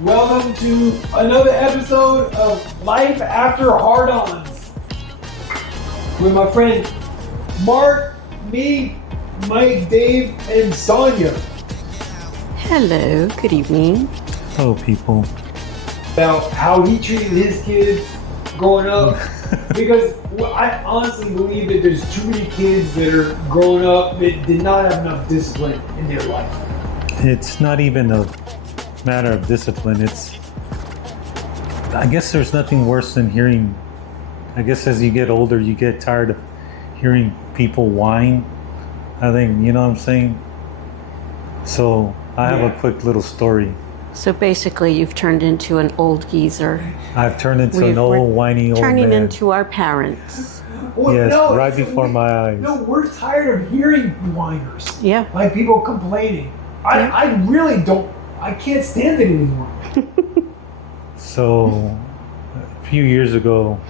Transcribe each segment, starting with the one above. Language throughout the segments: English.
Welcome to another episode of Life After Hard Ons with my friend Mark, me, Mike, Dave, and Sonia. Hello, good evening. Hello, people. About how he treated his kids growing up. Because I honestly believe that there's too many kids that are growing up that did not have enough discipline in their life. It's not even a matter of discipline. I guess there's nothing worse than hearing, I guess as you get older, you get tired of hearing people whine. I think, you know what I'm saying? So I have a quick little story. So basically, you've turned into an old geezer. I've turned into an old whiny old turning man. into our parents. Well, Yes, no, right before my eyes. No, we're tired of hearing whiners. Yeah. Like people complaining. Yeah. I really don't, I can't stand it anymore. So a few years ago,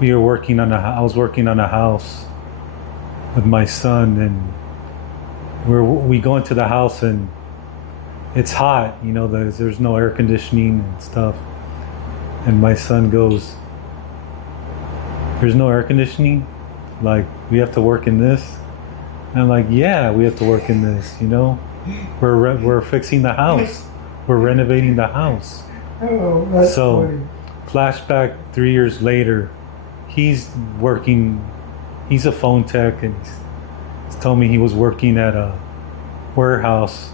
I was working on a house with my son, and we go into the house and it's hot, you know, there's no air conditioning and stuff. And my son goes, "There's no air conditioning? Like, we have to work in this?" And I'm like, "Yeah, we have to work in this, you know? We're fixing the house. We're renovating the house." Oh, that's So, funny. flashback 3 years later, he's a phone tech, and he's told me he was working at a warehouse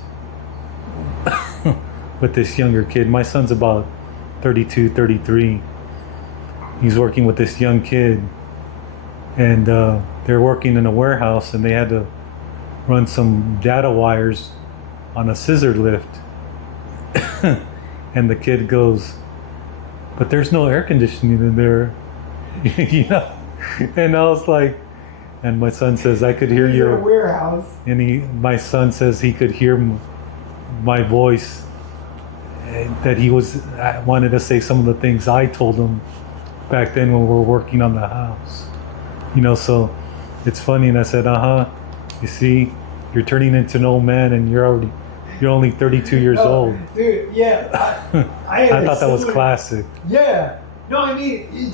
with this younger kid. My son's about 32, 33. He's working with this young kid, and they're working in a warehouse, and they had to run some data wires on a scissor lift. And the kid goes, "But there's no air conditioning in there." You know? And I was like, and my son says, "I could hear He's your in a warehouse. And my son says he could hear my voice, and that I wanted to say some of the things I told him back then when we were working on the house. You know, so it's funny. And I said, you see, you're turning into an old man, and you're only 32 years old. Dude, yeah. I thought that was classic. Yeah. No, I mean,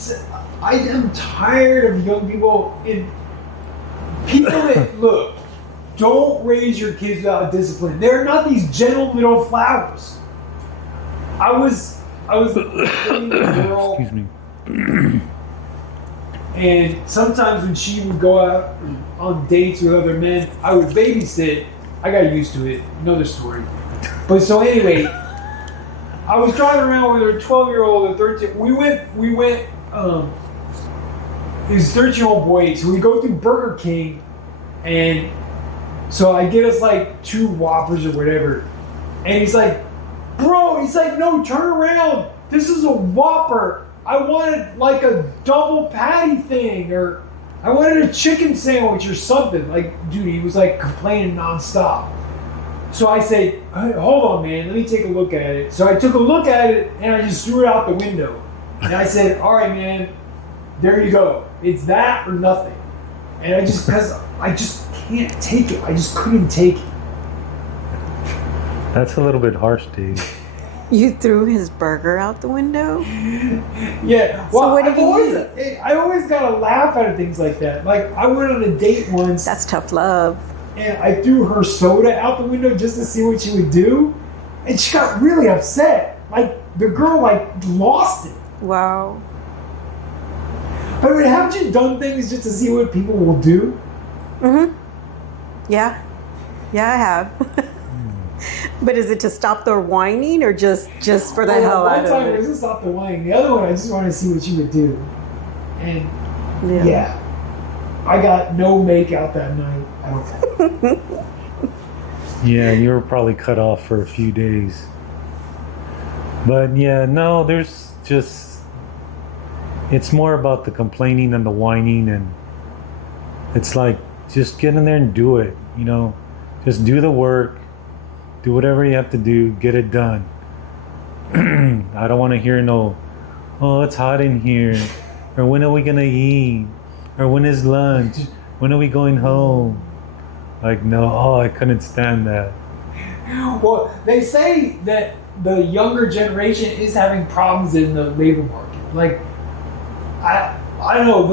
I am tired of young people that, look, don't raise your kids without discipline. They're not these gentle little flowers. I was dating a girl. Excuse me. And sometimes when she would go out on dates with other men, I would babysit. I got used to it. Another story. But so anyway, I was driving around with her 12-year-old and 13. We went. These 13-year-old boys. So we go through Burger King, and so I get us like 2 Whoppers or whatever. And he's like, "Bro," he's like, "No, turn around. This is a Whopper. I wanted like a double patty thing, or I wanted a chicken sandwich or something." Like, dude, he was like complaining nonstop. So I said, "Hey, hold on, man, let me take a look at it." So I took a look at it and I just threw it out the window. And I said, "All right, man, there you go. It's that or nothing." And because I just can't take it. I just couldn't take it. That's a little bit harsh, Dave. You threw his burger out the window? Yeah. Well, So what did you I always gotta laugh out of things like that. Like, I went on a date once. That's tough love. And I threw her soda out the window just to see what she would do. And she got really upset. Like, the girl, like, lost it. Wow. I mean, haven't you done things just to see what people will do? Mm-hmm. Yeah. Yeah, I have. But is it to stop their whining, or just for the hell out One time of it was it? to stop the whining. The other one, I just wanted to see what she would do. And, yeah. I got no make out that night. I don't know. Yeah, you were probably cut off for a few days. But yeah, no, it's more about the complaining and the whining, and it's like, just get in there and do it, you know? Just do the work, do whatever you have to do, get it done. I don't want to hear no, "Oh, it's hot in here," or "When are we gonna eat?" or "When is lunch?" "When are we going home?" Like, no, I couldn't stand that. Well, they say that the younger generation is having problems in the labor market. Like, I don't know,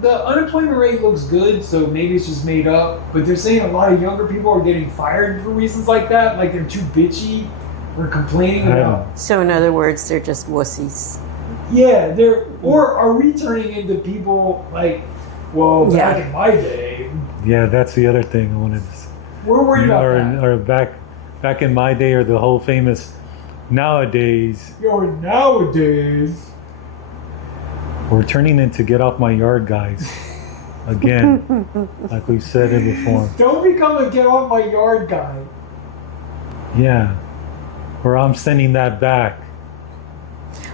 the unemployment rate looks good, so maybe it's just made up. But they're saying a lot of younger people are getting fired for reasons like that, like they're too bitchy or complaining about. So in other words, they're just wussies. Yeah, or are we turning into people like, well, back in my day? Yeah, that's the other thing I wanted to say. We're worried about that. Or back in my day, or the whole famous nowadays. Or nowadays. We're turning into get off my yard guys. Again, like we've said it before. Don't become a get off my yard guy. Yeah. Or I'm sending that back.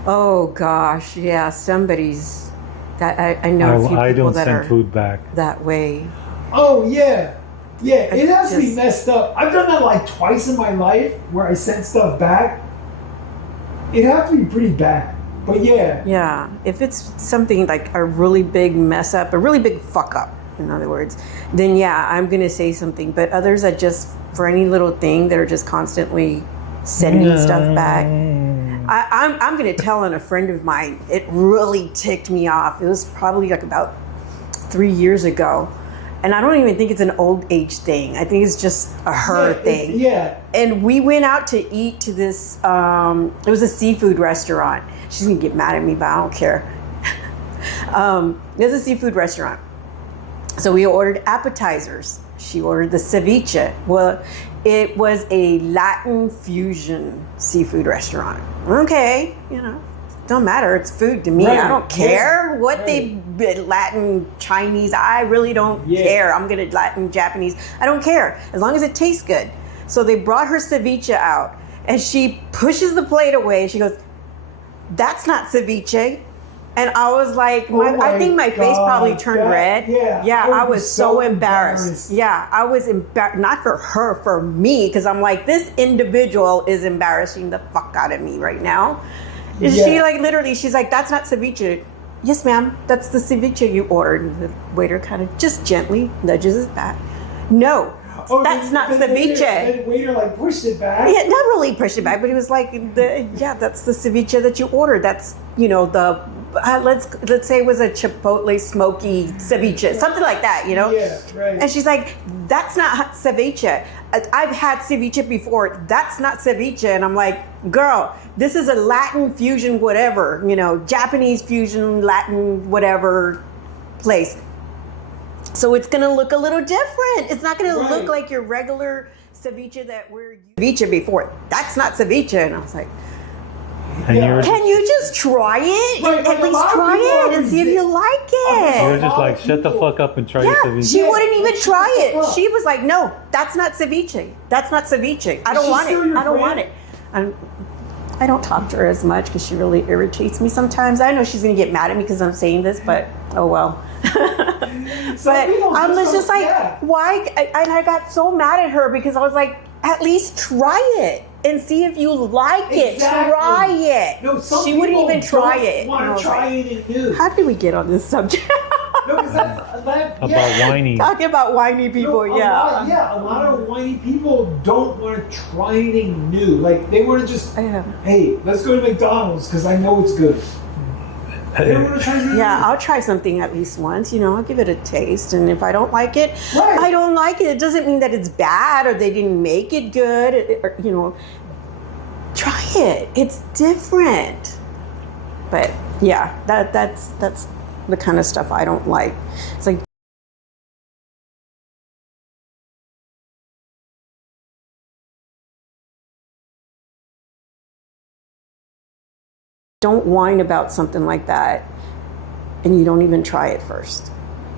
Oh gosh, yeah. Somebody's that I know a few I people don't that send are food back. that way. Oh yeah. Yeah, it has to be messed up. I've done that like twice in my life where I sent stuff back. It has to be pretty bad. But yeah. Yeah, if it's something like a really big mess up, a really big fuck up, in other words, then yeah, I'm going to say something. But others that just, for any little thing, that are just constantly sending stuff back. I'm going to tell on a friend of mine. It really ticked me off. It was probably like about 3 years ago. And I don't even think it's an old age thing. I think it's just a her thing. Yeah. And we went out to eat to this, it was a seafood restaurant. She's gonna get mad at me, but I don't care. There's a seafood restaurant. So we ordered appetizers. She ordered the ceviche. Well, it was a Latin fusion seafood restaurant. Okay, don't matter. It's food to me. Right. I don't care what right. they Latin, Chinese. I really don't care. I'm good at Latin, Japanese. I don't care as long as it tastes good. So they brought her ceviche out, and she pushes the plate away. And she goes, "That's not ceviche." And I was like, I think my face probably turned red. Yeah, I was so embarrassed. Yeah, I was embarrassed, not for her, for me, because I'm like, this individual is embarrassing the fuck out of me right now. Yeah. She like literally, she's like, "That's not ceviche." "Yes, ma'am, that's the ceviche you ordered." And the waiter kind of just gently nudges us back. "No, that's not ceviche." The waiter like pushed it back. Yeah, not really pushed it back, but he was like, "That's the ceviche that you ordered. That's the let's say it was a chipotle smoky ceviche, something like that, Yeah, right. And she's like, "That's not ceviche. I've had ceviche before. That's not ceviche." And I'm like, "Girl, this is a Latin fusion, whatever, Japanese fusion, Latin, whatever place. So it's going to look a little different. It's not going to look like your regular ceviche that we're ceviche before. That's not ceviche." And I was like, can you just try it? Right, At least try it and see if you like it. You're just like, shut the fuck up and try your ceviche. She wouldn't even try it. She was like, "No, that's not ceviche. That's not ceviche. I don't want it. I don't want it." I don't talk to her as much because she really irritates me sometimes. I know she's going to get mad at me because I'm saying this, but oh well. But I was just like, why? And I got so mad at her because I was like, at least try it and see if you like it. Try it. No, she wouldn't even try it. Want to try it new. How did we get on this subject? No, because about whiny. Talking about whiny people, a lot of whiny people don't want to try anything new. Like they want to just, hey, let's go to McDonald's because I know it's good. They don't want to try anything new. I'll try something at least once. I'll give it a taste, and if I don't like it, I don't like it. It doesn't mean that it's bad or they didn't make it good. Try it. It's different. But yeah, that's the kind of stuff I don't like. It's like, don't whine about something like that and you don't even try it first.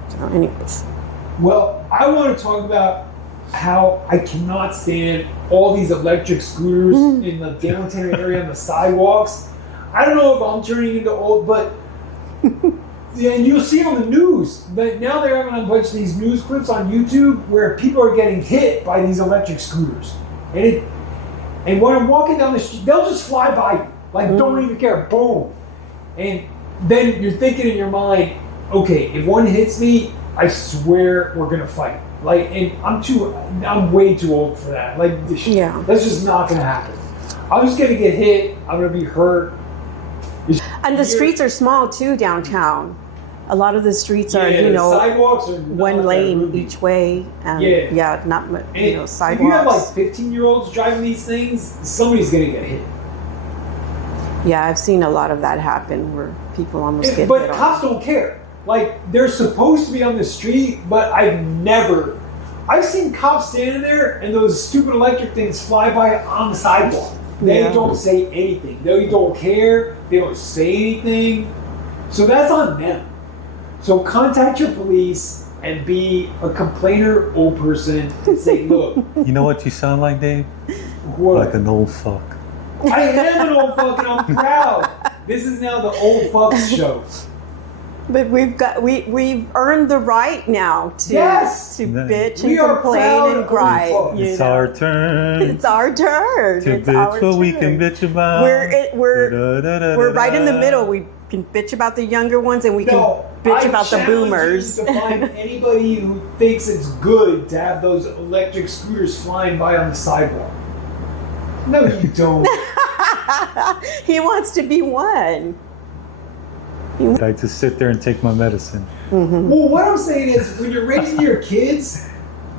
So anyways. Well, I want to talk about how I cannot stand all these electric scooters in the downtown area on the sidewalks. I don't know if I'm turning into old, but and you'll see on the news. But now they're having a bunch of these news clips on YouTube where people are getting hit by these electric scooters. And when I'm walking down the street, they'll just fly by you. Like, don't even care. Boom. And then you're thinking in your mind, okay, if one hits me, I swear we're going to fight. Like, and I'm way too old for that. Like, that's just not going to happen. I'm just gonna get hit. I'm gonna be hurt. And the streets are small too downtown. A lot of the streets are, the sidewalks are one lane each way, and not sidewalks. If you have like 15-year-olds driving these things, somebody's gonna get hit. Yeah, I've seen a lot of that happen where people almost get hit. But cops don't care. Like, they're supposed to be on the street, but I've seen cops standing there and those stupid electric things fly by on the sidewalk. They don't say anything. They don't care. They don't say anything. So that's on them. So contact your police and be a complainer old person and say, look. You know what you sound like, Dave? What? Like an old fuck. I am an old fuck and I'm proud. This is now the old fucks show. But we've earned the right now to bitch and complain and gripe. It's our turn. It's our turn. To bitch what we can bitch about. We're right in the middle. We can bitch about the younger ones and we can bitch about the boomers. To find anybody who thinks it's good to have those electric scooters flying by on the sidewalk. No, you don't. He wants to be one. I just sit there and take my medicine. Mm-hmm. Well, what I'm saying is, when you're raising your kids,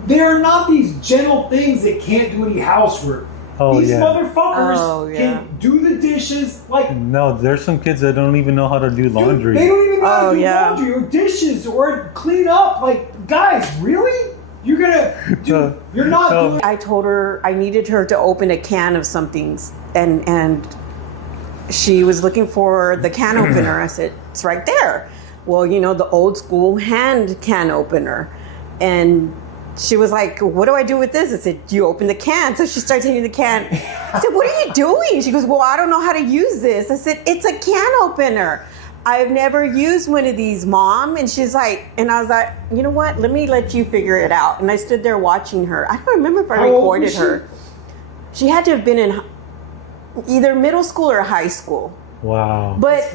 there are not these gentle things that can't do any housework. These motherfuckers can do the dishes. Like, no, there's some kids that don't even know how to do laundry. They don't even know how to do laundry or dishes or clean up. Like, guys, really? You're gonna do? You're not doing. I told her I needed her to open a can of something, and she was looking for the can opener. I said, it's right there. Well, the old school hand can opener. And she was like, what do I do with this? I said, you open the can. So she started taking the can. I said, what are you doing? She goes, well, I don't know how to use this. I said, it's a can opener. I've never used one of these, Mom. And she's like, and I was like, you know what? Let me let you figure it out. And I stood there watching her. I don't remember if I recorded her. She had to have been in either middle school or high school. Wow. But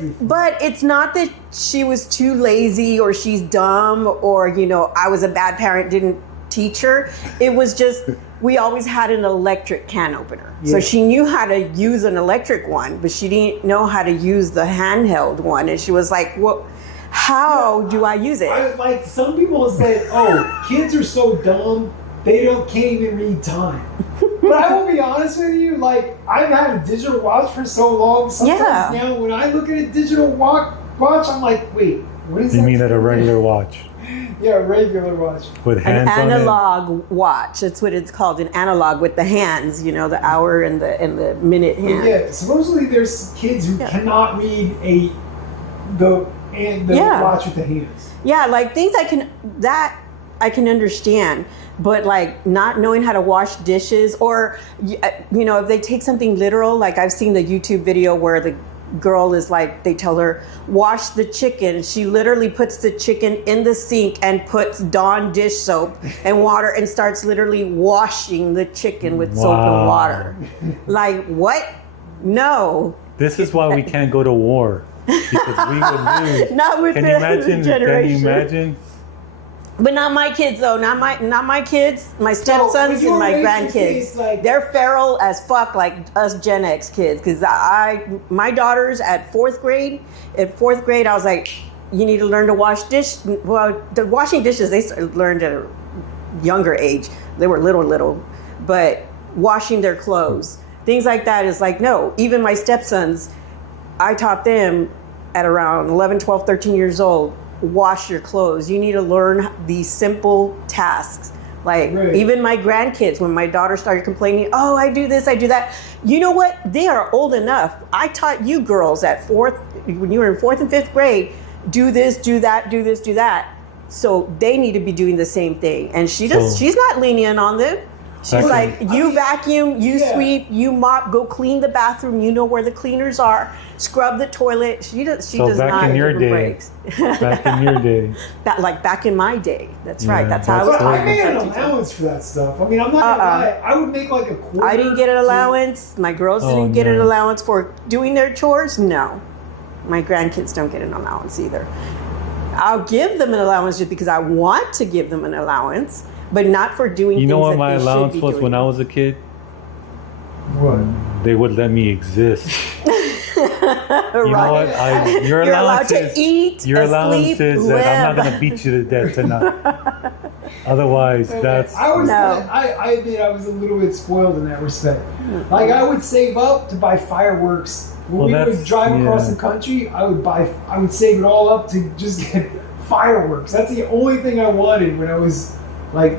it's not that she was too lazy or she's dumb or, I was a bad parent, didn't teach her. It was just, we always had an electric can opener. Yeah. So she knew how to use an electric one, but she didn't know how to use the handheld one. And she was like, well, how do I use it? Like some people say, kids are so dumb, they can't even read time. But I will be honest with you, like, I've had a digital watch for so long. Sometimes now when I look at a digital watch, I'm like, wait, what is that? You mean at a regular watch? Yeah, a regular watch. With hands on it? An analog watch. That's what it's called, an analog with the hands, the hour and the minute hand. Yeah, supposedly there's kids who cannot read the watch with the hands. Yeah, like things I can understand. But like not knowing how to wash dishes or, if they take something literal, like I've seen the YouTube video where the girl is like, they tell her, wash the chicken. She literally puts the chicken in the sink and puts Dawn dish soap and water and starts literally washing the chicken with soap and water. Like, what? No. This is why we can't go to war. Because we would lose. Not with this generation. Can you imagine? But not my kids though. Not my kids. My stepsons and my grandkids. They're feral as fuck, like us Gen X kids. Because my daughters at fourth grade. At fourth grade, I was like, you need to learn to wash dish. Well, the washing dishes they learned at a younger age. They were little, but washing their clothes, things like that is like no. Even my stepsons, I taught them at around 11, 12, 13 years old. Wash your clothes. You need to learn these simple tasks. Like even my grandkids, when my daughter started complaining, I do this, I do that. You know what? They are old enough. I taught you girls when you were in fourth and fifth grade, do this, do that, do this, do that. So they need to be doing the same thing. And she's not lenient on them. She's like, you vacuum, you sweep, you mop, go clean the bathroom. You know where the cleaners are. Scrub the toilet. She does not give her breaks. Back in your day. Back in my day. That's right. That's how I was. But I made an allowance for that stuff. I mean, I'm not gonna lie. I would make like a quarter. I didn't get an allowance. My girls didn't get an allowance for doing their chores. No. My grandkids don't get an allowance either. I'll give them an allowance just because I want to give them an allowance. But not for doing things that they should be doing. You know what my allowance was when I was a kid? What? they would let me exist. You know what? Your You're allowed allowance to is, eat, your allowance sleep, is that I'm not live. going to beat you to death tonight. Otherwise, that's I was. No. I admit I was a little bit spoiled in that respect. Like I would save up to buy fireworks when we would drive across the country. I would save it all up to just get fireworks. That's the only thing I wanted when I was like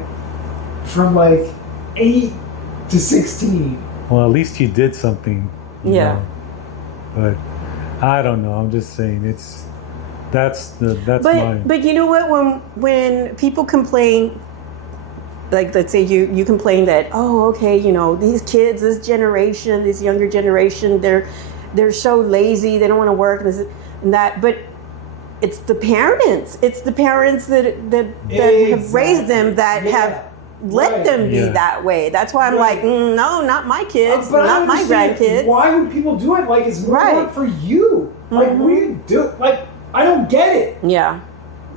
from like 8 to 16. well, at least you did something. You Yeah. know. But I don't know. I'm just saying that's mine. But you know what? When people complain, like let's say you complain that, oh, okay, you know, these kids, this generation, this younger generation, they're so lazy, they don't want to work, this and that. But it's the parents. It's the parents that have raised them that have let them be that way. That's why I'm like, no, not my kids, But not my grandkids. Why would people do it? Like it's more work for you. Like what do you do? Like I don't get it. Yeah,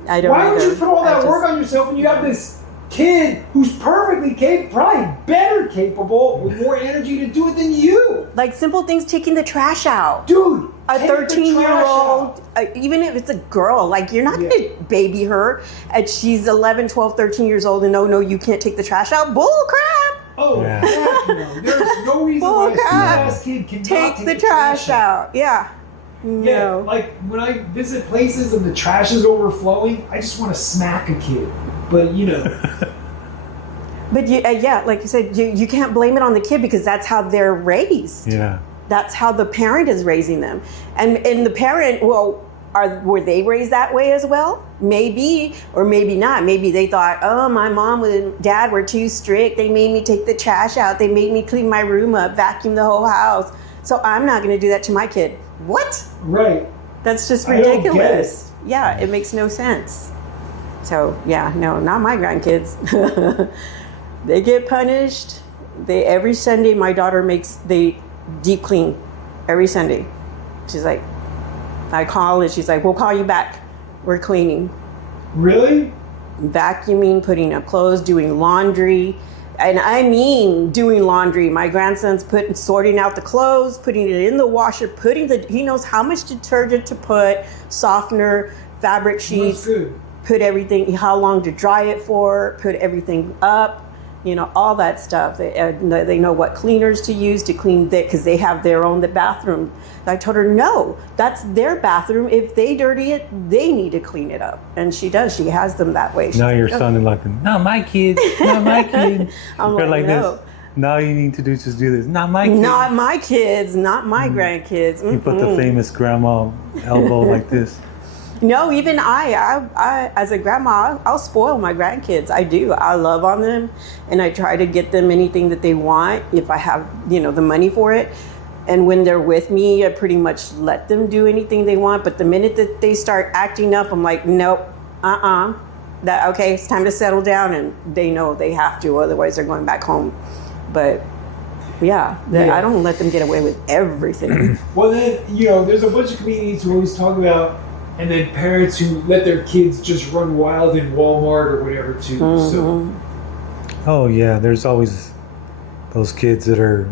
I don't. Why would either. you put all that I just- work on yourself when you have this kid who's perfectly capable, probably better capable, with more energy to do it than you? Like simple things, taking the trash out. Dude, A take the 13-year-old, trash even if it's a girl, like you're not going to baby her and she's 11, 12, 13 years old and no, you can't take the trash out. Bull crap. out. Oh, Yeah. heck no. There's no reason why a Bull crap. stupid-ass kid cannot Take the trash out. Yeah. Yeah, No. like when I visit places and the trash is overflowing, I just want to smack a kid. But you know, But yeah, like you said, you can't blame it on the kid because that's how they're raised. Yeah. That's how the parent is raising them. And the parent, well, were they raised that way as well? Maybe, or maybe not. Maybe they thought, oh, my mom and dad were too strict. They made me take the trash out. They made me clean my room up, vacuum the whole house. So I'm not going to do that to my kid. What? right? That's just I don't get ridiculous. Yeah, it makes no sense. So yeah, no, not my grandkids. They get punished. Every Sunday my daughter they deep clean every Sunday. She's like, I call and she's like, we'll call you back. We're cleaning, Really? vacuuming, putting up clothes, doing laundry. And I mean doing laundry. My grandson's sorting out the clothes, putting it in the washer, he knows how much detergent to put, softener, fabric That's sheets, good. put everything, how long to dry it for, put everything up, all that stuff. They know what cleaners to use to clean because they have their own bathroom. I told her, no, that's their bathroom. If they dirty it, they need to clean it up. And she does. She has them that way. She's Now you're like, sounding like, not my kids, not my kids. I'm You're like, no. this. Now you need to just do this. Not my kids. Not my kids, not my grandkids. You put the famous grandma elbow like this. No, even I as a grandma, I'll spoil my grandkids. I do. I love on them, and I try to get them anything that they want if I have, the money for it. And when they're with me, I pretty much let them do anything they want. But the minute that they start acting up, I'm like, nope, okay, it's time to settle down, and they know they have to, otherwise they're going back home. But yeah. I don't let them get away with everything. Well, then there's a bunch of comedians who always talk about, and then parents who let their kids just run wild in Walmart or whatever too. So Oh yeah, there's always those kids that are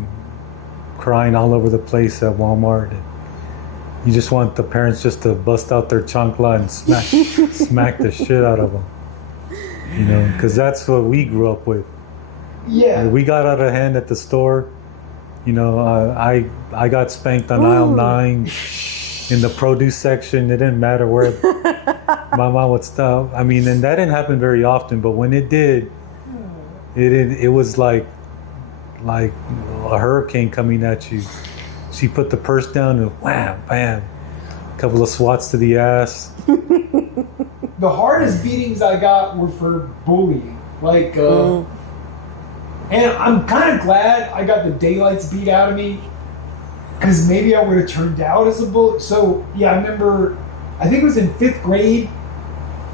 crying all over the place at Walmart. You just want the parents just to bust out their chancla and smack the shit out of them. Because that's what we grew up with. yeah, We got out of hand at the store. I got spanked on aisle 9 in the produce section. It didn't matter where my mom would stop. I mean, and that didn't happen very often, but when it did, it was like a hurricane coming at you. She put the purse down and wham, bam, a couple of swats to the ass. the hardest beatings I got were for bullying. Like, and I'm kind of glad I got the daylights beat out of me, because maybe I would have turned out as a bully. So yeah, I remember, I think it was in 5th grade,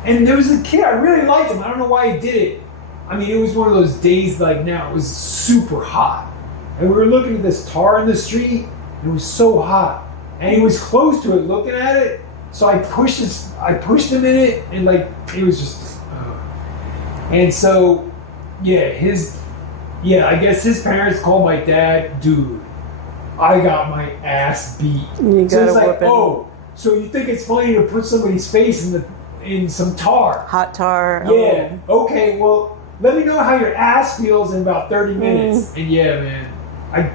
and there was a kid, I really liked him. I don't know why he did it. I mean, it was one of those days like now, it was super hot. And we were looking at this tar in the street, and it was so hot. And he was close to it, looking at it. So I pushed him in it, and like, it was just, and so, I guess his parents called my dad, dude. I got my ass beat. You So got it's a like, whooping. oh, so you think it's funny to put somebody's face in some tar? Hot tar. Yeah. Okay. Well, let me know how your ass feels in about 30 minutes. And yeah, man,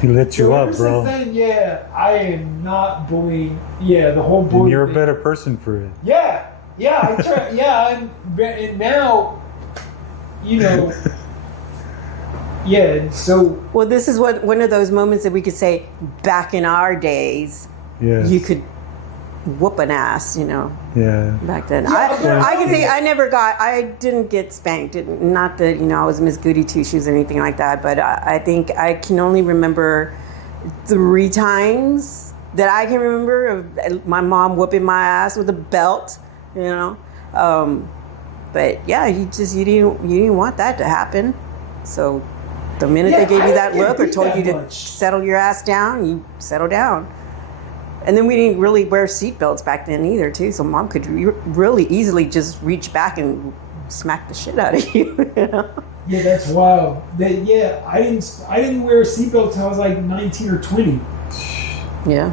He lit you so up, ever bro. since then, yeah, I am not bullying. Yeah, the whole And bullying. you're a thing. better person for it. Yeah, I try. And now, you know, yeah. So Well, this is one of those moments that we could say back in our days, Yeah. you could whoop an ass, you know. Yeah. Back then, Yeah, I can say I didn't get spanked. Not that, you know, I was Miss Goody Two Shoes or anything like that, but I think I can only remember 3 times that I can remember of my mom whooping my ass with a belt, you know. But yeah, you didn't want that to happen. So the minute Yeah, they gave I you that didn't look or get told that you to much. settle your ass down, you settle down. And then we didn't really wear seatbelts back then either, too. So mom could really easily just reach back and smack the shit out of you. You know? yeah, that's wild. I didn't wear a seatbelt till I was like 19 or 20. Yeah.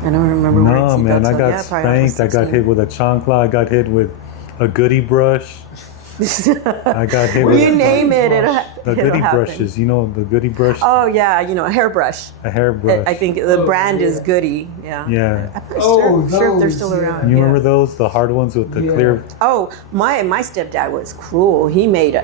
I don't remember wearing No, seatbelts. man, I till- got yeah, probably when I was spanked. I got 16. hit with a chancla. I got hit with a goody brush. I got hit with You name it, the it'll goody happen. brushes. You know, the goody brush, Oh yeah, you know, a hairbrush. a hairbrush. I think the Oh, brand is yeah. Goody. Yeah. Yeah. I'm Oh, sure they're those, still yeah. around. You yeah. remember those? The hard ones with the Yeah. clear. Oh, my stepdad was cruel. He made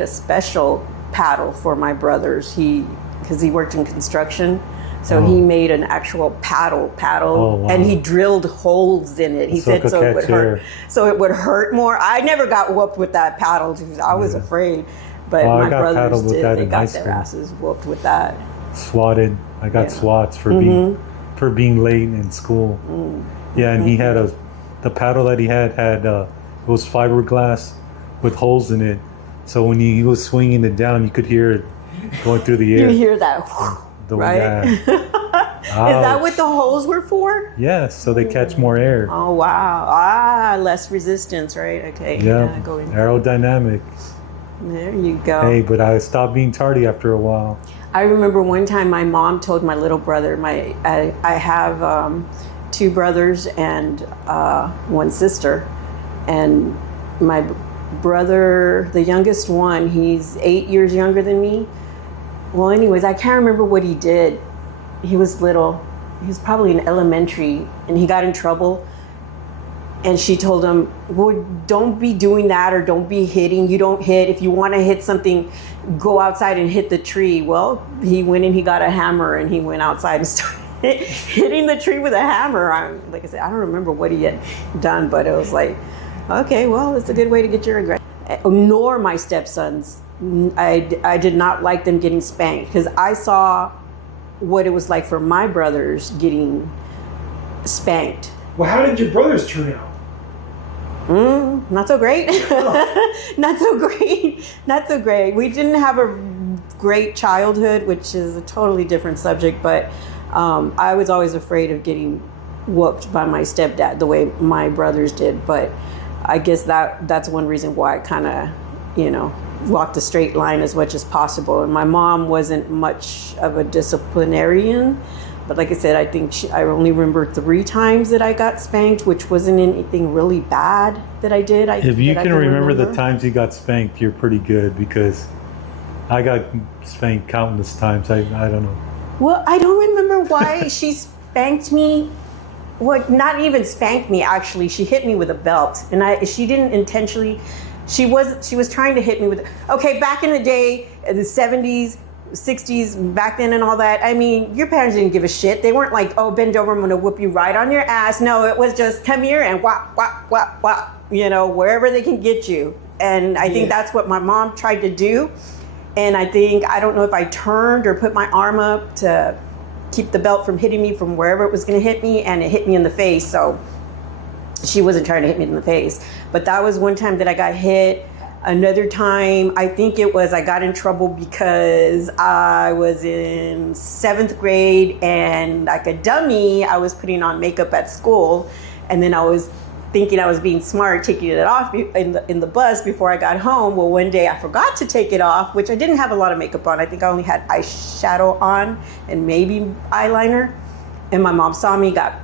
a special paddle for my brothers. Because he worked in construction, so he made an actual paddle, Oh, wow. and he drilled holes in it. He So said it so could it would catch hurt. air. So it would hurt more. I never got whooped with that paddle. I was afraid, but Oh, I my got brothers paddled with did. that They in high got their school. asses whooped with that. Swatted. I got Yeah. Mm-hmm. swats for being late in school. Yeah, and he had the paddle that he had it was fiberglass with holes in it. So when he was swinging it down, you could hear it going through the You air. hear that, The- right? yeah. Is that what the holes were for? Yes, so they catch more air. Oh wow! Less resistance, right? Okay. Yeah, Going aerodynamic. there, you go. Hey, but I stopped being tardy after a while. I remember one time my mom told my little brother. I have 2 brothers and 1 sister, and my brother, the youngest one, he's 8 years younger than me. Well, anyways, I can't remember what he did. He was little. He was probably in elementary, and he got in trouble. And she told him, well, don't be doing that, or don't be hitting. You don't hit. If you want to hit something, go outside and hit the tree. Well, he went and he got a hammer, and he went outside and started hitting the tree with a hammer. Like I said, I don't remember what he had done, but it was like, okay, well, it's a good way to get your aggression. Nor my stepsons. I did not like them getting spanked, because I saw what it was like for my brothers getting spanked. Well, how did your brothers turn out? Not so great. Not so great. Not so great. We didn't have a great childhood, which is a totally different subject, but I was always afraid of getting whooped by my stepdad the way my brothers did. But I guess that's one reason why I kind of, walked a straight line as much as possible. And my mom wasn't much of a disciplinarian. But like I said, I think I only remember 3 times that I got spanked, which wasn't anything really bad that I did. If you can remember the times you got spanked, you're pretty good, because I got spanked countless times. I don't know. Well, I don't remember why she spanked me. Well, not even spanked me, actually. She hit me with a belt. And she didn't intentionally. She was trying to hit me with. Okay, back in the day, in the 70s, 60s, back then and all that, I mean, your parents didn't give a shit. They weren't like, oh, bend over, I'm gonna whoop you right on your ass. No, it was just come here and whop, whop, whop, whop, wherever they can get you. And I think that's what my mom tried to do. And I don't know if I turned or put my arm up to keep the belt from hitting me from wherever it was gonna hit me, and it hit me in the face. So she wasn't trying to hit me in the face. But that was one time that I got hit. Another time, I think I got in trouble because I was in 7th grade, and like a dummy, I was putting on makeup at school, and then I was thinking I was being smart, taking it off in the bus before I got home. Well, one day I forgot to take it off, which I didn't have a lot of makeup on. I think I only had eyeshadow on and maybe eyeliner. And my mom saw me, got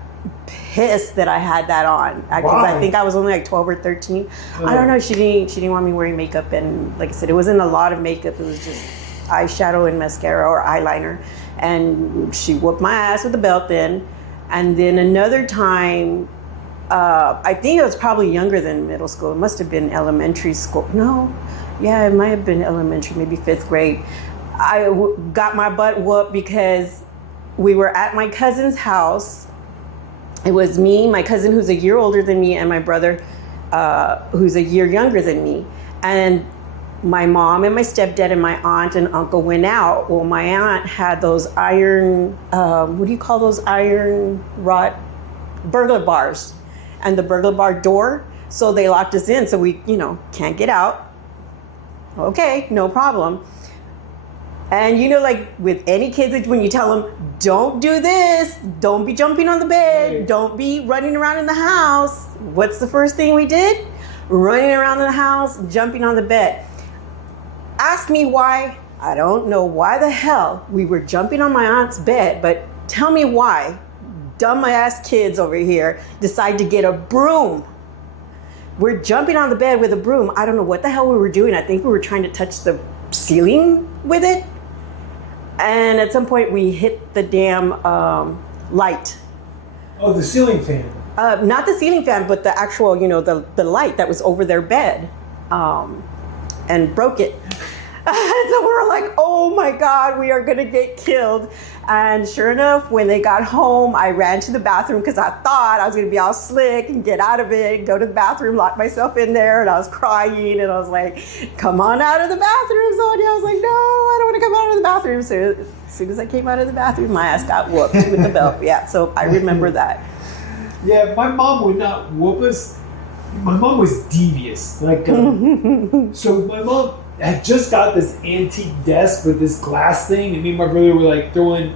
pissed that I had that on. Because I think I was only like 12 or 13. I don't know. She didn't want me wearing makeup. And like I said, it wasn't a lot of makeup. It was just eyeshadow and mascara or eyeliner. And she whooped my ass with the belt then. And then another time, I think I was probably younger than middle school. It must have been elementary school. No, yeah, it might have been elementary, maybe 5th grade. I got my butt whooped because we were at my cousin's house. It was me, my cousin who's a year older than me, and my brother who's a year younger than me. And my mom and my stepdad and my aunt and uncle went out. Well, my aunt had those iron, what do you call those iron rod burglar bars, and the burglar bar door. So they locked us in. So we, can't get out. Okay, no problem. And like with any kids, when you tell them, don't do this, don't be jumping on the bed, don't be running around in the house. What's the first thing we did? Running around in the house, jumping on the bed. Ask me why. I don't know why the hell we were jumping on my aunt's bed, but tell me why dumb ass kids over here decide to get a broom. We're jumping on the bed with a broom. I don't know what the hell we were doing. I think we were trying to touch the ceiling with it. And at some point we hit the damn light. Oh, the ceiling fan. Not the ceiling fan, but the actual, the light that was over their bed, and broke it. So we were like, oh my God, we are gonna get killed. And sure enough, when they got home, I ran to the bathroom because I thought I was gonna be all slick and get out of it, go to the bathroom, lock myself in there, and I was crying, and I was like, come on out of the bathroom, Sonia. I was like, no, I don't wanna come out of the bathroom. So as soon as I came out of the bathroom, my ass got whooped with the belt. Yeah, so I remember that. Yeah, my mom would not whoop us. My mom was devious. Like, so my mom had just got this antique desk with this glass thing, and me and my brother were like throwing,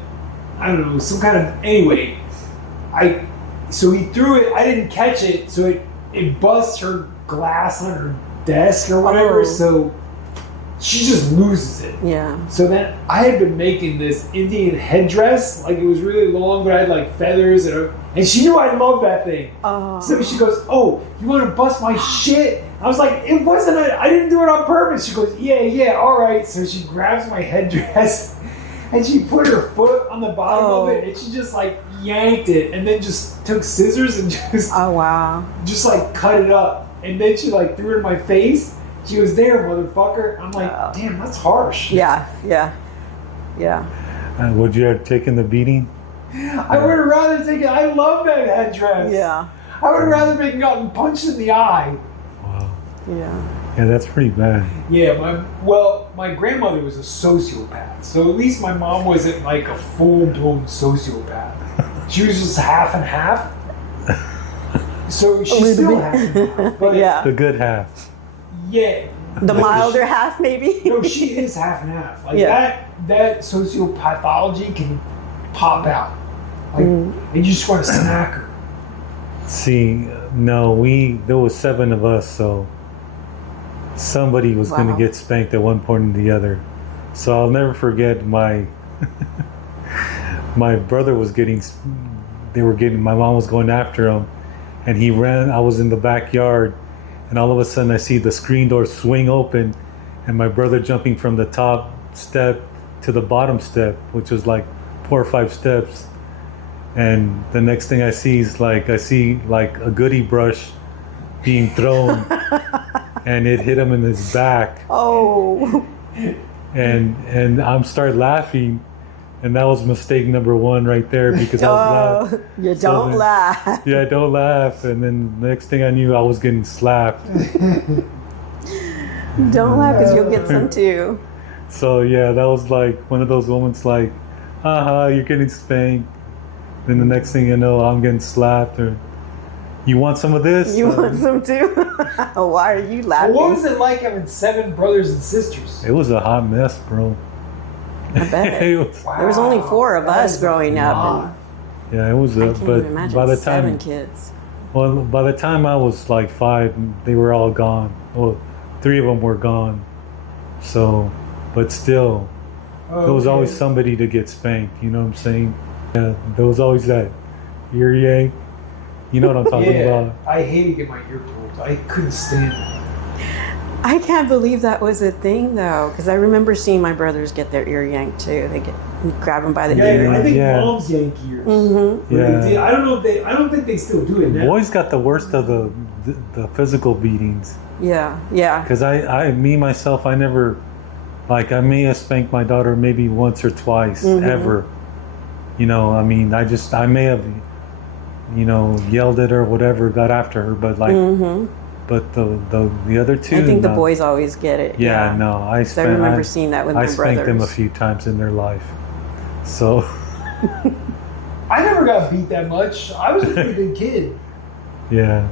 I don't know, some kind of, anyway. So he threw it, I didn't catch it, so it busts her glass on her desk or whatever, Oh. So she just loses it. Yeah. So then I had been making this Indian headdress, like it was really long, but I had like feathers, and she knew I loved that thing. Oh. So she goes, oh, you want to bust my shit? I was like, I didn't do it on purpose. She goes, yeah, all right. So she grabs my headdress and she put her foot on the bottom of it, and she just like yanked it, and then just took scissors and just, oh wow, just like cut it up. And then she like threw it in my face. She was there, motherfucker. I'm like, damn, that's harsh. Yeah. Would you have taken the beating? I would have rather taken, I love that headdress. Yeah. I would have rather been gotten punched in the eye. Wow. Yeah. Yeah, that's pretty bad. Yeah, my grandmother was a sociopath. So at least my mom wasn't like a full-blown sociopath. She was just half and half. So she's still half and half. But Yeah. The good half. yeah. The milder half, maybe. No, she is half and half. Like Yeah. that sociopathology can pop out. Like, and you just want to smack her. See, no, there was 7 of us, so somebody was going to Wow. get spanked at one point or the other. So I'll never forget my brother was my mom was going after him, and he ran. I was in the backyard, and all of a sudden I see the screen door swing open, and my brother jumping from the top step to the bottom step, which was like 4 or 5 steps. And the next thing I see is a goodie brush being thrown, and it hit him in his back. Oh. And I'm start laughing, and that was mistake number 1 right there, because I was laughing. You don't laugh. Yeah, don't laugh. And then the next thing I knew, I was getting slapped. Don't laugh, because you'll get some too. So yeah, that was like one of those moments like, haha, you're getting spanked. Then the next thing you know, I'm getting slapped. Or, you want some of this? You want some too? Why are you laughing? What was it like having 7 brothers and sisters? It was a hot mess, bro. I bet. It was, Wow, There was only 4 of that us is growing up. lot. And yeah, it was. I can't but even imagine by the 7 time, kids. Well, by the time I was like 5, they were all gone. Well, 3 of them were gone. So, but still, there was always somebody to get spanked. You know what I'm saying? Yeah, there was always that ear yank. You know what I'm talking about? I hated getting my ear pulled. I couldn't stand it. I can't believe that was a thing though, because I remember seeing my brothers get their ear yanked too. They grab them by the ear. I think moms yank ears. Mm-hmm. Yeah. I don't know if they. I don't think they still do it now. Boys got the worst of the physical beatings. Yeah, yeah. Because me myself, I never, like, I may have spanked my daughter maybe once or twice ever. You know, I mean, I may have, you know, yelled at her or whatever, got after her, but like. But the other two, I think the boys always get it. Yeah, no, I remember seeing that with my brothers. I spanked them a few times in their life, so. I never got beat that much. I was a pretty good kid. Yeah,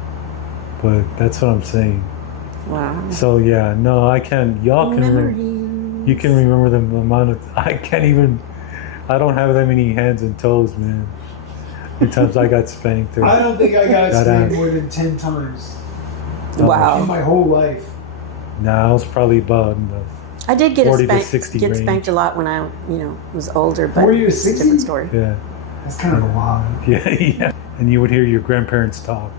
but that's what I'm saying. Wow. So yeah, no, I can't. Y'all can remember. You can remember the amount of. I can't even. I don't have that many hands and toes, man. The times I got spanked. I don't think I got spanked more than 10 times. Wow. In my whole life. Nah, I was probably about I did get 40 to 60 get range. Spanked a lot when I, was older, but 40 to it's a 60? different story. Yeah. That's kind of a lot. Yeah. And you would hear your grandparents talk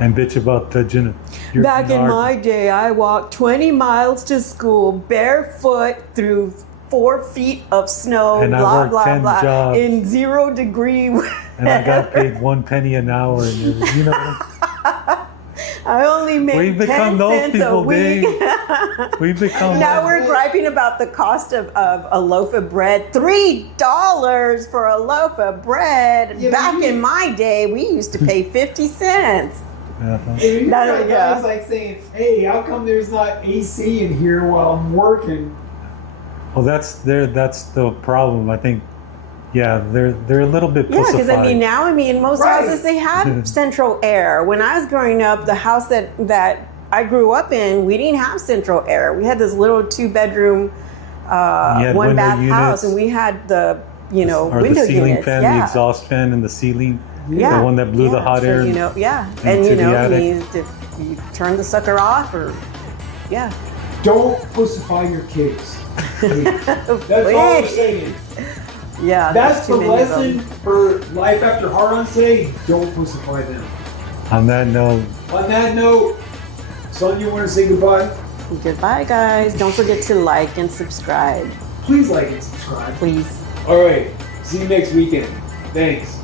and bitch about your Back in my day, I walked 20 miles to school barefoot through 4 feet of snow, and blah, I worked blah, 10 blah, jobs. in 0 degree. And I got paid 1 penny an hour, and it was, you know. I only made We've 10 become those cents a people, week. We've become. Now we're griping about the cost of a loaf of bread. $3 for a loaf of bread. Yeah, Back in my day, we used to pay 50 cents. You There we go. guys like saying, "Hey, how come there's not AC in here while I'm working?" Well, that's the problem. I think. Yeah, they're a little bit Yeah, pussified. because now, most Right. houses, they have central air. When I was growing up, the house that I grew up in, we didn't have central air. We had this little 2-bedroom, one bath house, and we had the, or window the ceiling units. fan, the exhaust fan in the ceiling, Yeah. the one that blew the hot so, air. and into the attic. you turn the sucker off, or Don't pussify your kids. That's all I'm saying. Yeah, That's the too many of lesson them. for life after hard on today. Don't pussify them. On that note, son, you want to say goodbye? Goodbye, guys. Don't forget to like and subscribe, Please like and subscribe. please. All right. See you next weekend. Thanks.